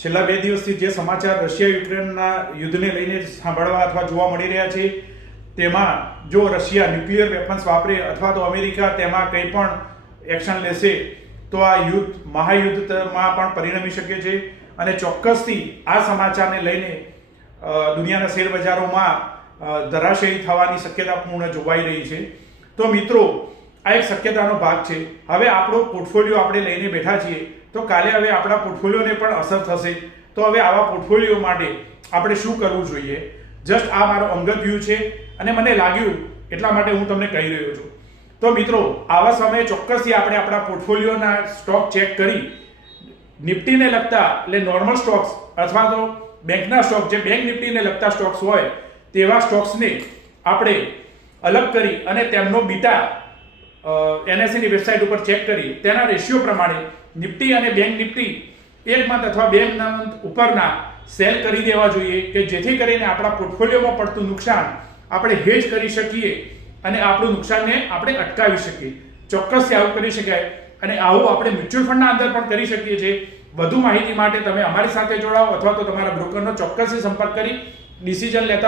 છેલ્લા 2 દિવસથી જે સમાચાર રશિયા યુક્રેનના યુદ્ધને લઈને સાંભળવા અથવા જોવા મળી રહ્યા છે, તેમાં જો રશિયા ન્યુક્લિયર વેપન્સ વાપરે અથવા તો અમેરિકા તેમાં કંઈ પણ એક્શન લેશે તો આ યુદ્ધ મહાયુદ્ધમાં પણ પરિણમી શકે છે. અને ચોક્કસથી આ સમાચારને લઈને દુનિયાના શેરબજારોમાં ધરાશયી થવાની શક્યતા પૂર્ણ જોવાઈ રહી છે. તો મિત્રો, આ એક શક્યતાનો ભાગ છે. હવે આપણો પોર્ટફોલિયો આપણે લઈને બેઠા છીએ, તો કાલે હવે આપણા પોર્ટફોલિયોને પણ અસર થશે. તો હવે આવા પોર્ટફોલિયો માટે આપણે શું કરવું જોઈએ? જસ્ટ આ મારો અંગત વ્યૂ છે અને મને લાગ્યું એટલા માટે હું તમને કહી રહ્યો છું. તો મિત્રો, આવા સમયે ચોક્કસથી આપણે આપણા પોર્ટફોલિયોના સ્ટોક ચેક કરી નિફ્ટીને લગતા એટલે નોર્મલ સ્ટોક્સ અથવા તો બેંકના સ્ટોક, જે બેંક નિફ્ટીને લગતા સ્ટોક્સ હોય તેવા સ્ટોક્સને આપણે અલગ કરી અને તેમનો બીટા NSEની વેબસાઇટ ઉપર ચેક કરી તેના રેશિયો પ્રમાણે નિફ્ટી અને બેંક નિફ્ટી 1 મંથ અથવા 2 મંથ ઉપરના સેલ કરી દેવા જોઈએ, કે જેથી કરીને આપણા પોર્ટફોલિયોમાં પડતું નુકસાન આપણે હેજ કરી શકીએ અને આપણું નુકસાનને આપણે અટકાવી શકીએ. ચોક્કસથી આવું કરી શકાય અને આવું આપણે મ્યુચ્યુઅલ ફંડના અંદર પણ કરી શકીએ છીએ. વધુ માહિતી માટે તમે અમારી સાથે જોડાઓ અથવા તો તમારા બ્રોકરનો ચોક્કસથી સંપર્ક કરી ડિસિઝન લેતા